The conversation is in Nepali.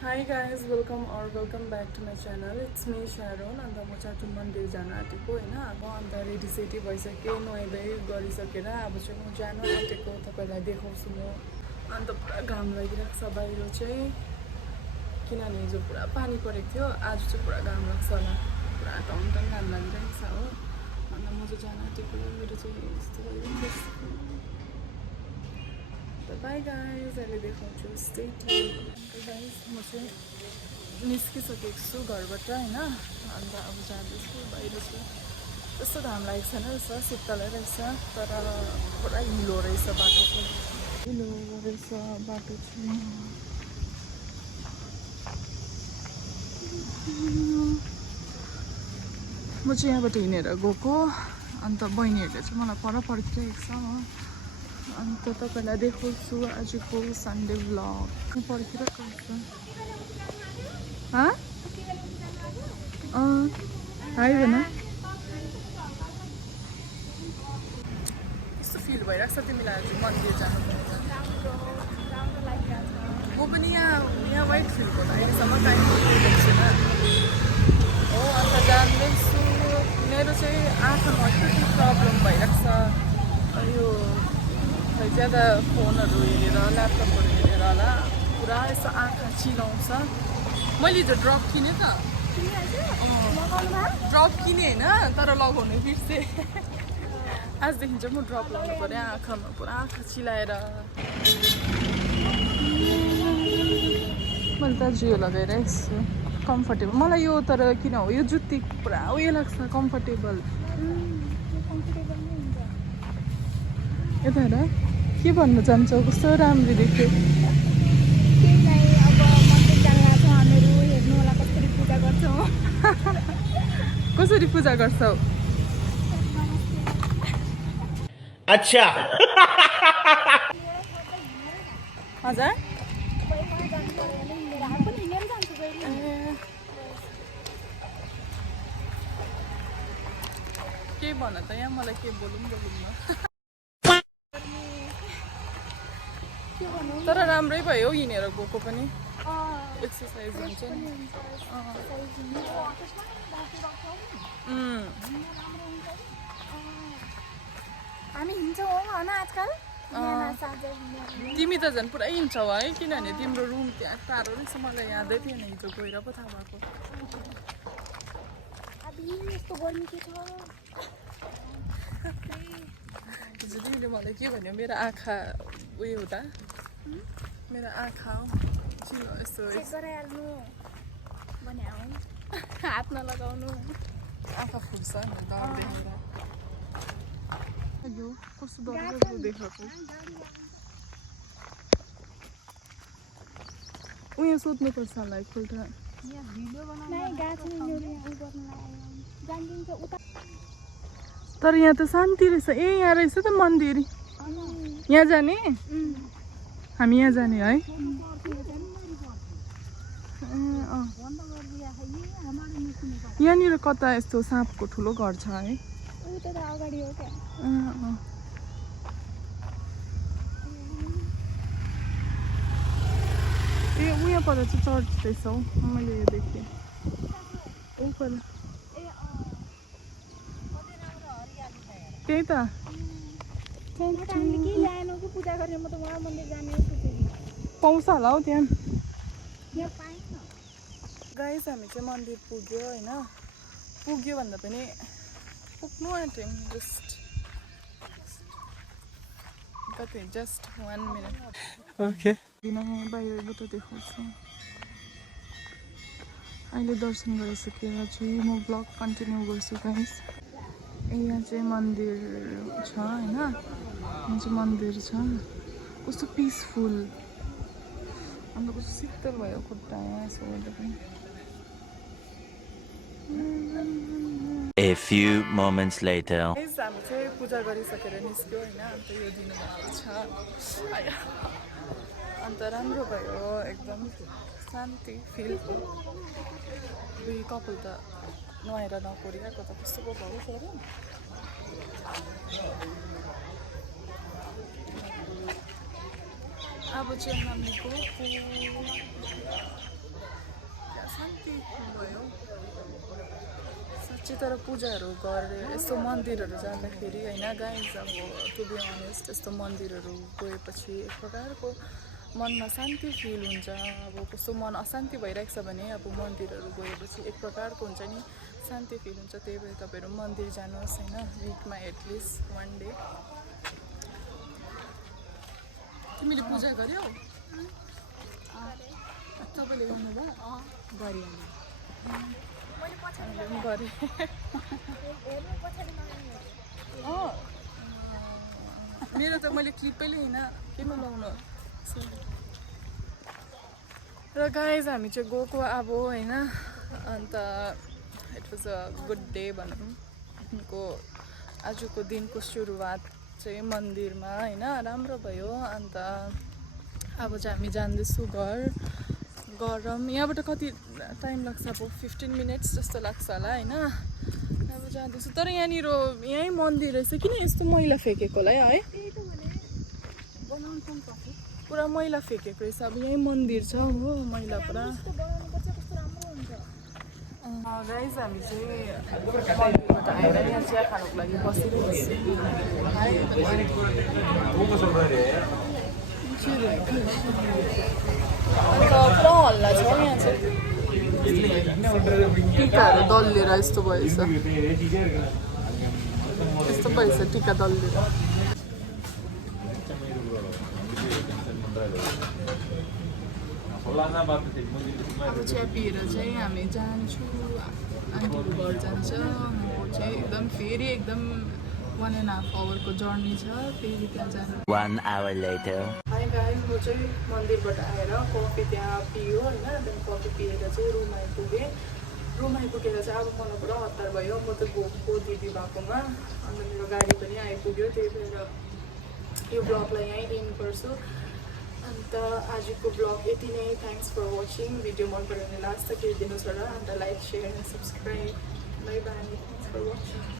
Hi guys, welcome back to my channel. It's me Sharon and म चाटुङ मन्दिर जान आँटेको हैन। अब अन्त रेडी सेडी भइसके नुहाइधुवाइ गरिसकेर अब चाहिँ म जान आँटेको तपाईलाई देखाउँछु म। अन्त पुरा घाम लागिरहेको छ बाहिर चाहिँ किनभने हिजो पुरा पानी परेको थियो आज चाहिँ पुरा घाम लाग्छ होला पुरा टन घाम लागिरहेको छ हो। अन्त म चाहिँ जान आँटेको मेरो चाहिँ यस्तो भइरहेको Bye guys, अहिले देखाउँछु stay tuned. Guys, म चाहिँ निस्किसकेको छु घरबाट हैन अन्त अब जाँदैछु बाहिर छु त्यस्तो घाम लागेको छैन रहेछ शीतलै रहेछ तर पुरा हिलो रहेछ बाटो चाहिँ हिलो रहेछ बाटो चाहिँ म चाहिँ यहाँबाट हिँडेर गएको अन्त बहिनीहरूले चाहिँ मलाई पर पर्खिरहेको छ हो अन्त तपाईलाई देखाउँछु आजको सन्डे भ्लग पर्खिरहेको छ हाई भन कस्तो फिल भइरहेको छ तिमीलाई आज मन्दिर जानु म पनि यहाँ वाइट फिलको अहिलेसम्म कहीँ पुगेको छुइनँ हो अन्त जान्दैछु मेरो चाहिँ आँखामा अलिकति प्रब्लम भइरहेको छ यो ज्यादा फोनहरू हेरेर ल्यापटपहरू हेरेर होला पुरा यसो आँखा चिलाउँछ मैले हिजो ड्रप किनेँ त ड्रप किनेँ होइन तर लगाउनु बिर्सेँ आजदेखि चाहिँ म ड्रप लगाउनु पऱ्यो आँखामा पुरा आँखा चिलाएर मैले त जियो लगाएर यसो कम्फर्टेबल मलाई यो तर किन हो यो जुत्ती पुरा उयो लाग्छ कम्फर्टेबल यता हेर के भन्नु चाहन्छौ कस्तो राम्रो देख्यो कसरी पूजा गर्छौ अच्छा हजुर के भन त यहाँ मलाई के बोलौँ न तर राम्रै भयो हिँडेर गएको पनि एक्सर्साइज हुन्छ नि हामी हिँड्छौँ होइन आजकल तिमी त झन् पुरै हिँड्छौ है किनभने तिम्रो रुम त्यहाँ टाढो रहेछ मलाई यादै थिएन हिजो गएर पो थाहा भएको हिजो तिमीले मलाई के भन्यो मेरो आँखा उयो हुँदा मेरो आँखा चिलो यस्तो हात नलगाउनु आँखा फुट्छ नि डर देखेर यो कस्तो डरलाग्दो देखाएको उयो सोध्नुपर्छ होला एकपल्ट तर यहाँ त शान्ति रहेछ यहाँ रहेछ त मन्दिर यहाँ जाने हामी यहाँ जाने है यहाँनिर कता यस्तो साँपको ठुलो घर छ है ए उयो पर चाहिँ चर्च रहेछ हौ मैले यो देखेँ त्यही त पाउँछ होला हौ त्यहाँ गाइस हामी चाहिँ मन्दिर पुग्यो होइन पुग्यो भन्दा पनि पुग्नु आँट्यौँ जस्ट 1 मिनट ओके बाहिरबाट देखाउँछु अहिले दर्शन गरिसकेर चाहिँ म ब्लग कन्टिन्यू गर्छु गाइस यहाँ चाहिँ मन्दिर छ होइन यहाँ चाहिँ मन्दिर छ कस्तो पिसफुल अन्त कस्तो शीतल भयो खुट्टा यहाँ यसो गर्दा पनि A few moments later. हामी चाहिँ पूजा गरिसकेर निस्क्यो होइन अन्त यो दिनुभएको छ अन्त राम्रो भयो एकदम शान्ति फिल दुई कपाल त नुहाएर नपरिरहेको त कस्तो पो भयो सर अब चाहिँ हामी गएको भयो साँच्चै तर पूजाहरू गरेर यस्तो मन्दिरहरू जाँदाखेरि होइन गाइज अब टु बी अनेस्ट यस्तो मन्दिरहरू गएपछि एक प्रकारको मनमा शान्ति फिल हुन्छ अब कस्तो मन अशान्ति भइरहेको छ भने अब मन्दिरहरू गएपछि एक प्रकारको हुन्छ नि शान्ति फिल हुन्छ त्यही भएर तपाईँहरू मन्दिर जानुहोस् होइन विकमा एटलिस्ट वान डे तिमीले पूजा गर्यौ तपाईँले गर्नुभयो मैले पछाडि हामीले पनि गरेँ हेर्नु पछाडि नलाग्नु मेरो त मैले क्लिपै लिइनँ किन लाउनु र गाइज हामी चाहिँ गएको अब होइन अन्त it was a good day भनौँ को आजको दिनको सुरुवात चाहिँ मन्दिरमा होइन राम्रो भयो अन्त अब चाहिँ हामी जाँदैछु घर गरम यहाँबाट कति टाइम लाग्छ अब 15 मिनट्स जस्तो लाग्छ होला होइन अब जाँदैछु तर यहाँनिर यहीँ मन्दिर रहेछ किन यस्तो मैला फ्याँकेको होला है त्यही त भने बनाउनु पनि पर्छ पुरा मैला फ्याँकेको रहेछ अब यहीँ मन्दिर छ हो मैला पुरा कस्तो बनाउनुपर्छ कस्तो राम्रो हुन्छ गाइज हामी चाहिँ मन्दिरबाट आएर यहाँ चिया खानुको लागि बसिरहेको अन्त पुरा हल्ला छ यहाँ चाहिँ टिकाहरू दल्लिएर यस्तो भएछ यस्तो भएछ टिका दल्लिएर अब चिया पिएर चाहिँ हामी जान्छु आन्टीको घर जान्छ म चाहिँ एकदम फेरि एकदम 1.5 आवरको जर्नी छ फेरि त्यहाँ जानु 1 hour later. हाई गाइस म चाहिँ मन्दिरबाट आएर कफी त्यहाँ पियो होइन त्यहाँदेखि कफी पिएर चाहिँ रुम आइपुगेँ रुम आइपुगेर चाहिँ अब मलाई पुरा हतार भयो म त गएको दिदी भएकोमा अन्त मेरो गाडी पनि आइपुग्यो त्यही भएर यो ब्लगलाई यहीँ एन्ड गर्छु अन्त आजको ब्लग यति नै थ्याङ्क्स फर वाचिङ भिडियो मन पऱ्यो भने लास्ट त केही दिनुहोस् होला अन्त like share and subscribe bye bye thanks for watching